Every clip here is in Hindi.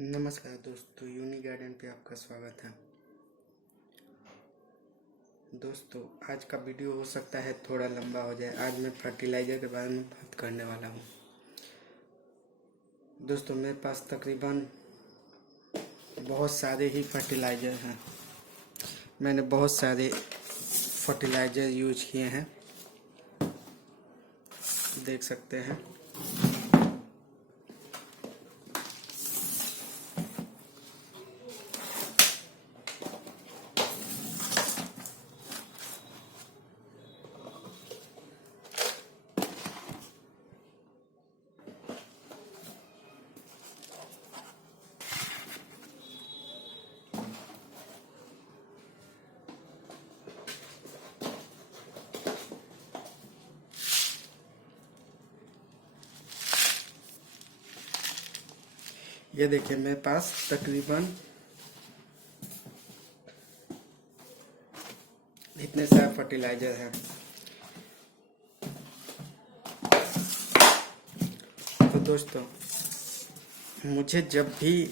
नमस्कार दोस्तों, यूनी गार्डन पे आपका स्वागत है। दोस्तों, आज का वीडियो हो सकता है थोड़ा लंबा हो जाए। आज मैं फर्टिलाइज़र के बारे में बात करने वाला हूँ। दोस्तों, मेरे पास तकरीबन बहुत सारे ही फर्टिलाइज़र हैं। मैंने बहुत सारे फर्टिलाइज़र यूज किए हैं, देख सकते हैं। ये देखिए, मेरे पास तकरीबन इतने सारे फर्टिलाइज़र हैं। तो दोस्तों, मुझे जब भी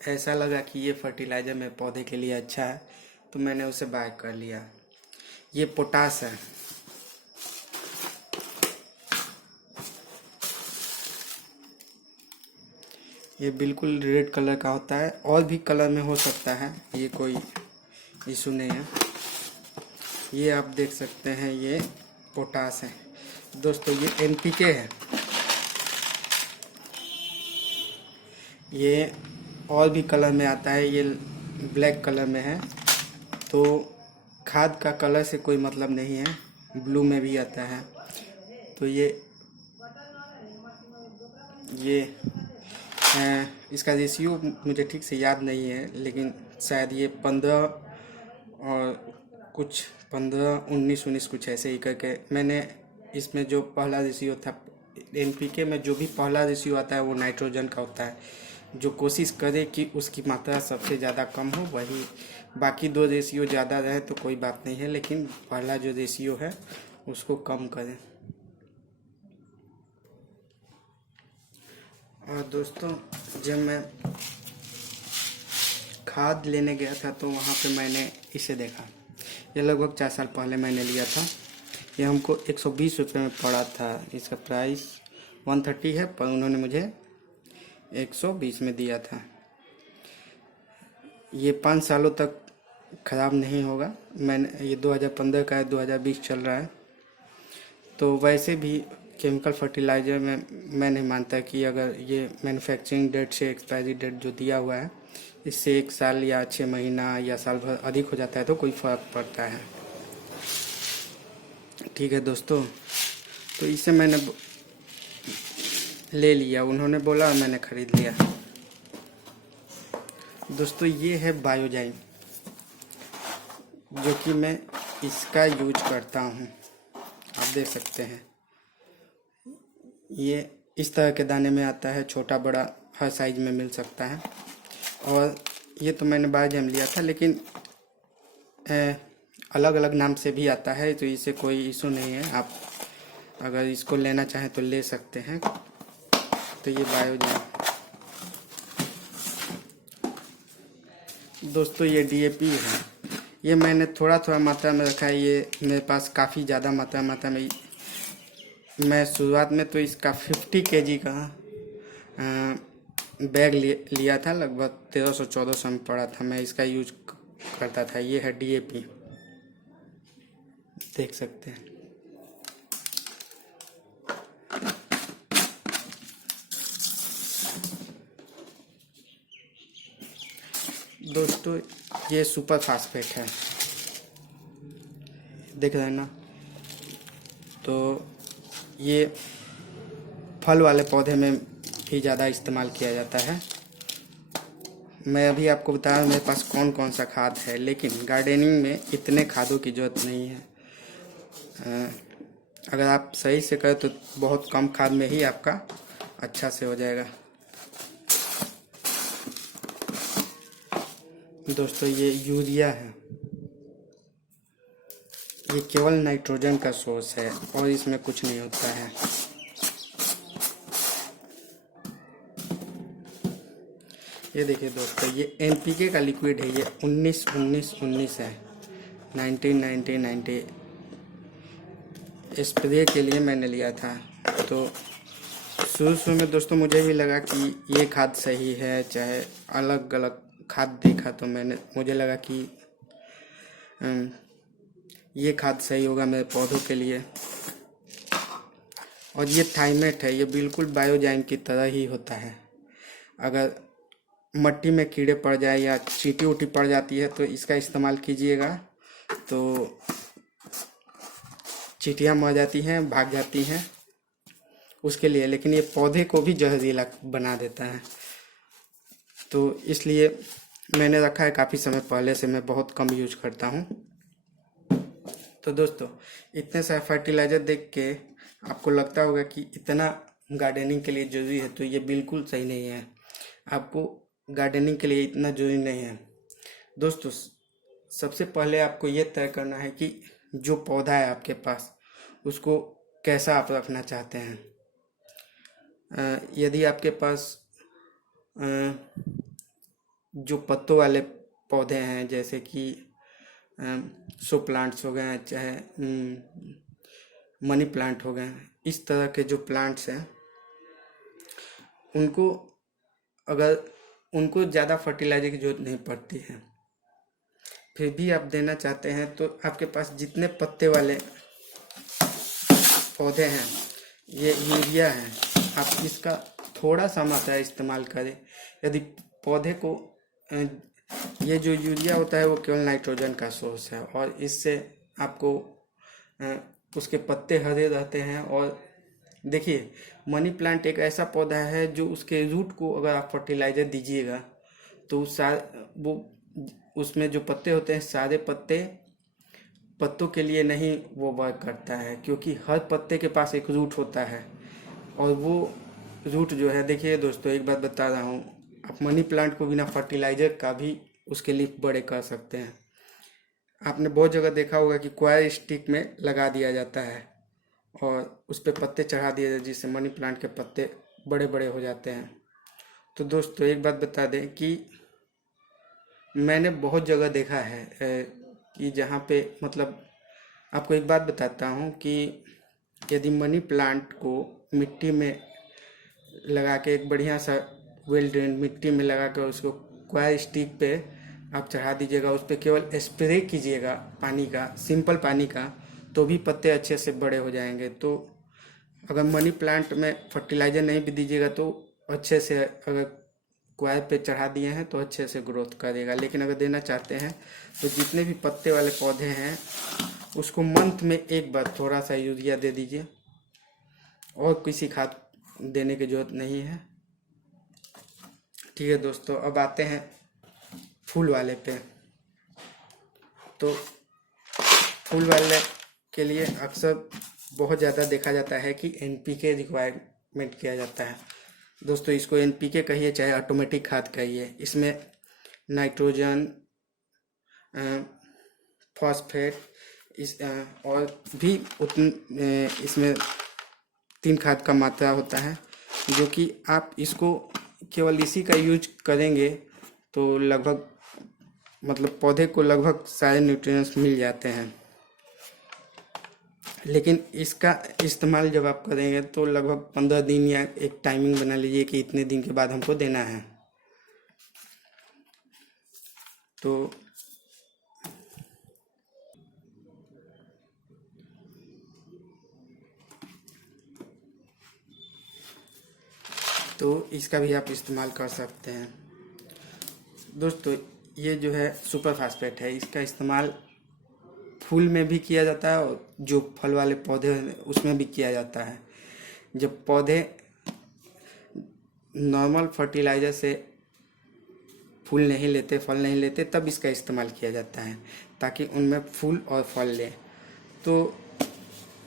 ऐसा लगा कि ये फर्टिलाइज़र मेरे पौधे के लिए अच्छा है तो मैंने उसे बाय कर लिया। ये पोटास है। ये बिल्कुल रेड कलर का होता है, और भी कलर में हो सकता है, ये कोई इशू नहीं है। ये आप देख सकते हैं, ये पोटास है। दोस्तों, ये एनपीके है। ये और भी कलर में आता है, ये ब्लैक कलर में है। तो खाद का कलर से कोई मतलब नहीं है, ब्लू में भी आता है। तो ये इसका रेशियो मुझे ठीक से याद नहीं है, लेकिन शायद ये 15 और कुछ 15, 19 कुछ ऐसे ही करके। मैंने इसमें जो पहला रेशियो था, एनपीके में जो भी पहला रेशियो आता है वो नाइट्रोजन का होता है। जो कोशिश करे कि उसकी मात्रा सबसे ज़्यादा कम हो, वही। बाकी दो रेशियो ज़्यादा रहे तो कोई बात नहीं है, लेकिन पहला जो रेशियो है उसको कम करें। और दोस्तों, जब मैं खाद लेने गया था तो वहाँ पे मैंने इसे देखा। ये लगभग 4 साल पहले मैंने लिया था। ये हमको 120 रुपये में पड़ा था। इसका प्राइस 130 है, पर उन्होंने मुझे 120 में दिया था। ये 5 सालों तक ख़राब नहीं होगा। मैंने ये 2015 का है, 2020 चल रहा है। तो वैसे भी केमिकल फर्टिलाइज़र में मैं नहीं मानता कि अगर ये मैन्युफैक्चरिंग डेट से एक्सपायरी डेट जो दिया हुआ है, इससे 1 साल या 6 महीना या साल भर अधिक हो जाता है तो कोई फ़र्क पड़ता है। ठीक है दोस्तों, तो इसे मैंने ले लिया। उन्होंने बोला और मैंने ख़रीद लिया। दोस्तों, ये है बायोजाइन, जो कि मैं इसका यूज करता हूँ। आप देख सकते हैं, ये इस तरह के दाने में आता है, छोटा बड़ा हर साइज में मिल सकता है। और ये तो मैंने बायोजाइन लिया था, लेकिन अलग अलग नाम से भी आता है, तो इससे कोई इशू नहीं है। आप अगर इसको लेना चाहें तो ले सकते हैं। तो ये बायोजाइन। दोस्तों, ये डीएपी है। ये मैंने थोड़ा थोड़ा मात्रा में रखा है। ये मेरे पास काफ़ी ज़्यादा मात्रा में। मैं शुरुआत में तो इसका 50 केजी का बैग लिया था। लगभग 1300-1400 में पड़ा था। मैं इसका यूज करता था। ये है डीएपी, देख सकते हैं। दोस्तों, ये सुपर फास्फेट है, देख रहे हैं ना। तो ये फल वाले पौधे में भी ज़्यादा इस्तेमाल किया जाता है। मैं अभी आपको बता रहा हूँ मेरे पास कौन कौन सा खाद है, लेकिन गार्डनिंग में इतने खादों की ज़रूरत नहीं है। अगर आप सही से करें तो बहुत कम खाद में ही आपका अच्छा से हो जाएगा। दोस्तों, ये यूरिया है। ये केवल नाइट्रोजन का सोर्स है और इसमें कुछ नहीं होता है। ये देखिए दोस्तों, ये एनपीके का लिक्विड है, ये 19-19-19 है, 19-19-19 स्प्रे के लिए मैंने लिया था। तो शुरू शुरू में दोस्तों मुझे भी लगा कि ये खाद सही है, चाहे अलग अलग खाद देखा तो मुझे लगा कि ये खाद सही होगा मेरे पौधों के लिए। और ये थाइमेट है, ये बिल्कुल बायोजाइम की तरह ही होता है। अगर मट्टी में कीड़े पड़ जाए या चींटी उटी पड़ जाती है तो इसका इस्तेमाल कीजिएगा, तो चींटियाँ मर जाती हैं, भाग जाती हैं उसके लिए। लेकिन ये पौधे को भी जहरीला बना देता है, तो इसलिए मैंने रखा है काफ़ी समय पहले से, मैं बहुत कम यूज करता हूँ। तो दोस्तों, इतने सारे फर्टिलाइज़र देख के आपको लगता होगा कि इतना गार्डनिंग के लिए ज़रूरी है, तो ये बिल्कुल सही नहीं है। आपको गार्डनिंग के लिए इतना ज़रूरी नहीं है दोस्तों। सबसे पहले आपको ये तय करना है कि जो पौधा है आपके पास उसको कैसा आप रखना चाहते हैं। यदि आपके पास जो पत्तों वाले पौधे हैं, जैसे कि शो प्लांट्स हो गए, चाहे मनी प्लांट हो गए, इस तरह के जो प्लांट्स हैं उनको ज़्यादा फर्टिलाइजर की जरूरत नहीं पड़ती है। फिर भी आप देना चाहते हैं तो आपके पास जितने पत्ते वाले पौधे हैं, ये यूरिया है, आप इसका थोड़ा सा मात्रा इस्तेमाल करें। यदि पौधे को ये जो यूरिया होता है वो केवल नाइट्रोजन का सोर्स है, और इससे आपको उसके पत्ते हरे रहते हैं। और देखिए, मनी प्लांट एक ऐसा पौधा है जो उसके रूट को अगर आप फर्टिलाइजर दीजिएगा तो वो उसमें जो पत्ते होते हैं, सारे पत्तों के लिए नहीं वो वर्क करता है, क्योंकि हर पत्ते के पास एक रूट होता है। और वो रूट जो है, देखिए दोस्तों, एक बात बता रहा हूँ, आप मनी प्लांट को बिना फर्टिलाइजर का भी उसके लीफ बड़े कर सकते हैं। आपने बहुत जगह देखा होगा कि क्वायर स्टिक में लगा दिया जाता है और उस पर पत्ते चढ़ा दिए जाते, जिससे मनी प्लांट के पत्ते बड़े बड़े हो जाते हैं। तो दोस्तों, एक बात बता दें कि मैंने बहुत जगह देखा है कि जहाँ पे, मतलब आपको एक बात बताता हूँ कि यदि मनी प्लांट को मिट्टी में लगा के, एक बढ़िया सा वेल ड्रेन मिट्टी में लगा कर उसको क्वायर स्टिक पे आप चढ़ा दीजिएगा, उस पर केवल स्प्रे कीजिएगा पानी का, सिंपल पानी का, तो भी पत्ते अच्छे से बड़े हो जाएंगे। तो अगर मनी प्लांट में फर्टिलाइज़र नहीं भी दीजिएगा तो अच्छे से, अगर क्वायर पे चढ़ा दिए हैं तो अच्छे से ग्रोथ करेगा। लेकिन अगर देना चाहते हैं तो जितने भी पत्ते वाले पौधे हैं उसको मंथ में एक बार थोड़ा सा यूरिया दे दीजिए, और किसी खाद देने की ज़रूरत नहीं है। ठीक है दोस्तों, अब आते हैं फूल वाले पे। तो फूल वाले के लिए अक्सर बहुत ज़्यादा देखा जाता है कि एनपीके रिक्वायरमेंट किया जाता है। दोस्तों, इसको एनपीके कहिए चाहे ऑटोमेटिक खाद कहिए, इसमें नाइट्रोजन, फॉस्फेट और भी इसमें 3 खाद का मात्रा होता है, जो कि आप इसको केवल इसी का यूज करेंगे तो लगभग, मतलब पौधे को लगभग सारे न्यूट्रिएंट्स मिल जाते हैं। लेकिन इसका इस्तेमाल जब आप करेंगे तो लगभग 15 दिन, या एक टाइमिंग बना लीजिए कि इतने दिन के बाद हमको देना है। तो इसका भी आप इस्तेमाल कर सकते हैं। दोस्तों, ये जो है सुपर फास्फेट है, इसका इस्तेमाल फूल में भी किया जाता है और जो फल वाले पौधे हैं उसमें भी किया जाता है। जब पौधे नॉर्मल फर्टिलाइज़र से फूल नहीं लेते, फल नहीं लेते, तब इसका इस्तेमाल किया जाता है ताकि उनमें फूल और फल ले। तो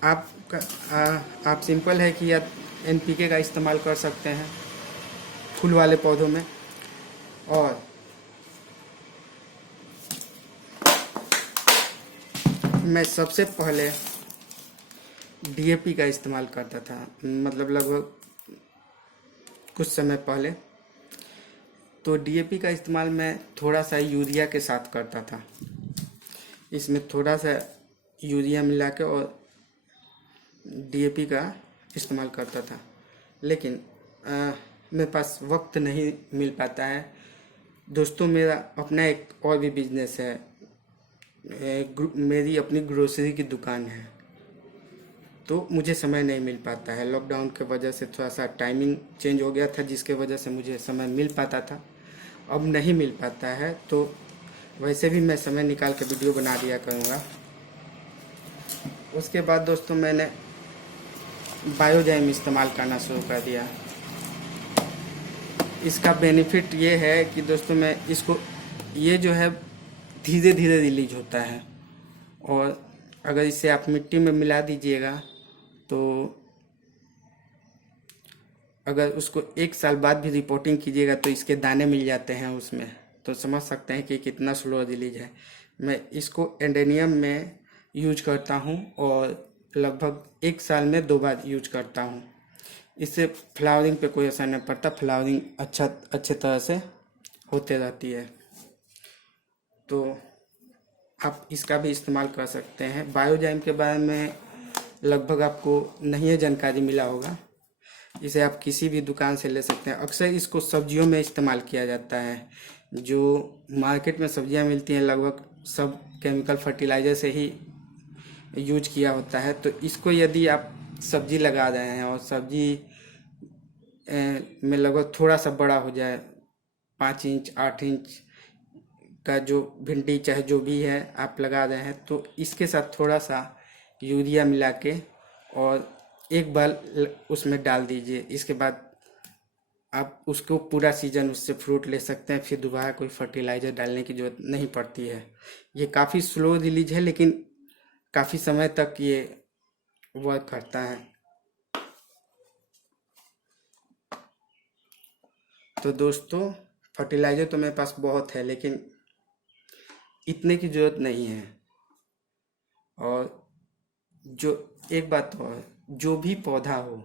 आप सिंपल है कि आप एनपीके का इस्तेमाल कर सकते हैं फूल वाले पौधों में। और मैं सबसे पहले डीएपी का इस्तेमाल करता था, मतलब लगभग कुछ समय पहले। तो डीएपी का इस्तेमाल मैं थोड़ा सा यूरिया के साथ करता था। इसमें थोड़ा सा यूरिया मिला के और डीएपी का इस्तेमाल करता था, लेकिन मेरे पास वक्त नहीं मिल पाता है। दोस्तों, मेरा अपना एक और भी बिजनेस है। मेरी अपनी ग्रोसरी की दुकान है, तो मुझे समय नहीं मिल पाता है। लॉकडाउन के वजह से थोड़ा सा टाइमिंग चेंज हो गया था, जिसके वजह से मुझे समय मिल पाता था, अब नहीं मिल पाता है। तो वैसे भी मैं समय निकाल के वीडियो बना दिया करूँगा। उसके बाद दोस्तों मैंने बायोजाइम इस्तेमाल करना शुरू कर दिया। इसका बेनिफिट ये है कि दोस्तों मैं इसको, ये जो है धीरे धीरे रिलीज होता है, और अगर इसे आप मिट्टी में मिला दीजिएगा तो अगर उसको 1 साल बाद भी रिपोर्टिंग कीजिएगा तो इसके दाने मिल जाते हैं उसमें। तो समझ सकते हैं कि कितना स्लो रिलीज है। मैं इसको एंडेनियम में यूज करता हूं और लगभग 1 साल में 2 बार यूज करता हूं। इससे फ्लावरिंग पे कोई असर नहीं पड़ता, फ्लावरिंग अच्छे तरह से होते रहती है। तो आप इसका भी इस्तेमाल कर सकते हैं। बायोजाइम के बारे में लगभग आपको नहीं है जानकारी मिला होगा। इसे आप किसी भी दुकान से ले सकते हैं। अक्सर इसको सब्जियों में इस्तेमाल किया जाता है। जो मार्केट में सब्जियां मिलती हैं लगभग सब केमिकल फर्टिलाइज़र से ही यूज किया होता है। तो इसको यदि आप सब्जी लगा रहे हैं और सब्जी में लगभग थोड़ा सा बड़ा हो जाए, 5 इंच 8 इंच का जो भिंडी चाहे जो भी है आप लगा रहे हैं, तो इसके साथ थोड़ा सा यूरिया मिला के और एक बार उसमें डाल दीजिए। इसके बाद आप उसको पूरा सीजन उससे फ्रूट ले सकते हैं। फिर दोबारा कोई फर्टिलाइज़र डालने की ज़रूरत नहीं पड़ती है। ये काफ़ी स्लो रिलीज है, लेकिन काफ़ी समय तक ये वर्क करता है। तो दोस्तों, फर्टिलाइज़र तो मेरे पास बहुत है, लेकिन इतने की ज़रूरत नहीं है। और जो एक बात और, जो भी पौधा हो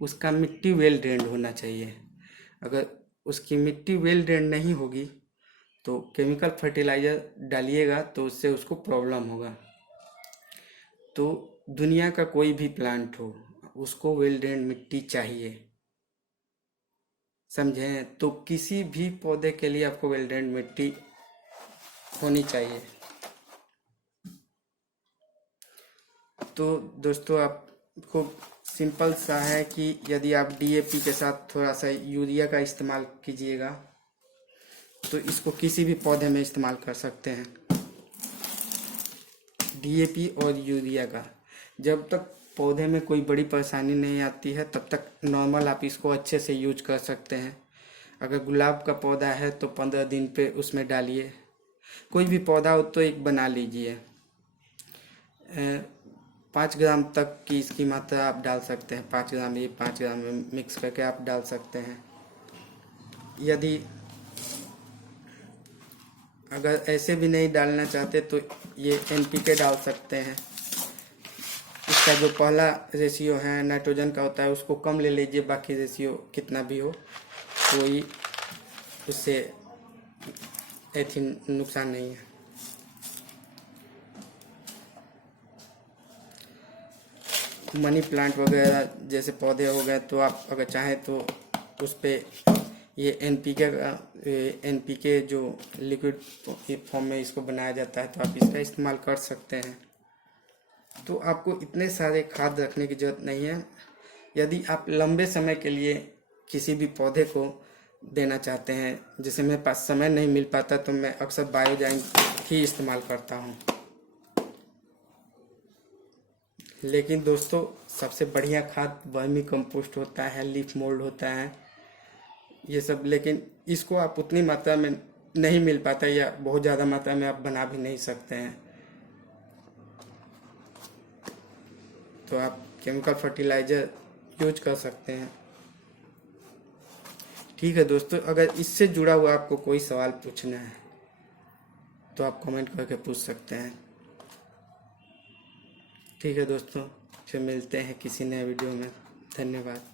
उसका मिट्टी वेल ड्रेन्ड होना चाहिए। अगर उसकी मिट्टी वेल ड्रेन्ड नहीं होगी तो केमिकल फर्टिलाइज़र डालिएगा तो उससे उसको प्रॉब्लम होगा। तो दुनिया का कोई भी प्लांट हो उसको वेल ड्रेन्ड मिट्टी चाहिए, समझें। तो किसी भी पौधे के लिए आपको वेल ड्रेन्ड मिट्टी होनी चाहिए। तो दोस्तों, आपको सिंपल सा है कि यदि आप डीएपी के साथ थोड़ा सा यूरिया का इस्तेमाल कीजिएगा तो इसको किसी भी पौधे में इस्तेमाल कर सकते हैं। डीएपी और यूरिया का, जब तक पौधे में कोई बड़ी परेशानी नहीं आती है तब तक नॉर्मल आप इसको अच्छे से यूज कर सकते हैं। अगर गुलाब का पौधा है तो 15 दिन पे उसमें डालिए। कोई भी पौधा हो तो एक बना लीजिए। 5 ग्राम तक की इसकी मात्रा आप डाल सकते हैं। 5 ग्राम ये 5 ग्राम में मिक्स करके आप डाल सकते हैं। यदि अगर ऐसे भी नहीं डालना चाहते तो ये एनपीके डाल सकते हैं। इसका जो पहला रेशियो है नाइट्रोजन का होता है उसको कम ले लीजिए, बाकी रेशियो कितना भी हो कोई उससे ऐसी नुकसान नहीं है। मनी प्लांट वगैरह जैसे पौधे हो गए तो आप अगर चाहें तो उस पर ये एनपीके जो लिक्विड फॉर्म में इसको बनाया जाता है तो आप इसका इस्तेमाल कर सकते हैं। तो आपको इतने सारे खाद रखने की ज़रूरत नहीं है। यदि आप लंबे समय के लिए किसी भी पौधे को देना चाहते हैं, जिसे मेरे पास समय नहीं मिल पाता, तो मैं अक्सर बायोजाइम ही इस्तेमाल करता हूँ। लेकिन दोस्तों, सबसे बढ़िया खाद वर्मी कंपोस्ट होता है, लीफ मोल्ड होता है, ये सब। लेकिन इसको आप उतनी मात्रा में नहीं मिल पाता या बहुत ज़्यादा मात्रा में आप बना भी नहीं सकते हैं। तो आप केमिकल फर्टिलाइज़र यूज कर सकते हैं। ठीक है दोस्तों, अगर इससे जुड़ा हुआ आपको कोई सवाल पूछना है तो आप कमेंट करके पूछ सकते हैं। ठीक है दोस्तों, फिर मिलते हैं किसी नए वीडियो में। धन्यवाद।